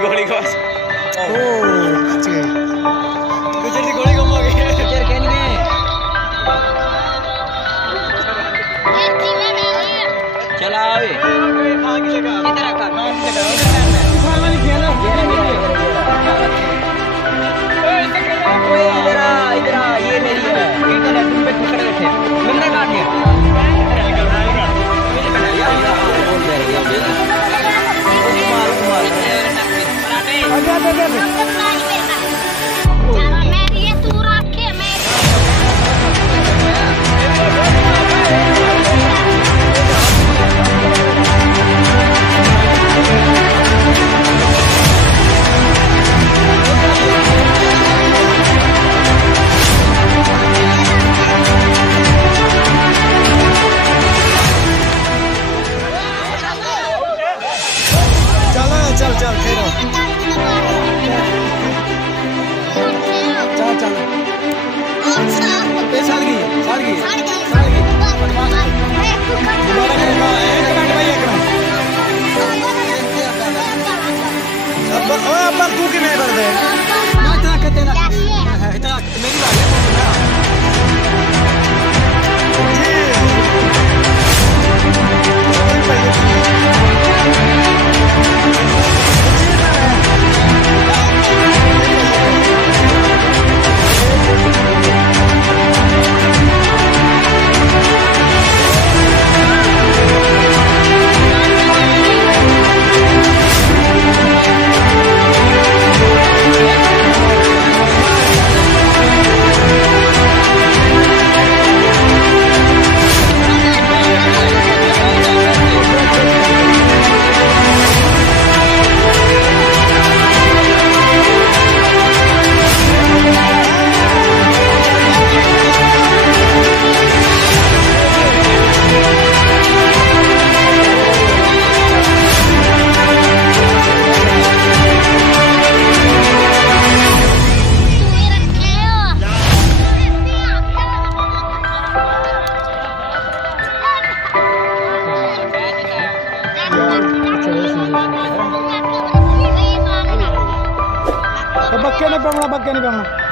गोली का चला इधर ये मेरी है इंटरनेट पे पकड़ बैठे मिलने का चल चल खेलो चल चल सादगी सादगी सादगी दोबारा करेगा एक मिनट भाई एक मिनट अब तू कि मैं कर दे ना इतना कहते ना इतना मेरी बात बक्के नहीं पड़ना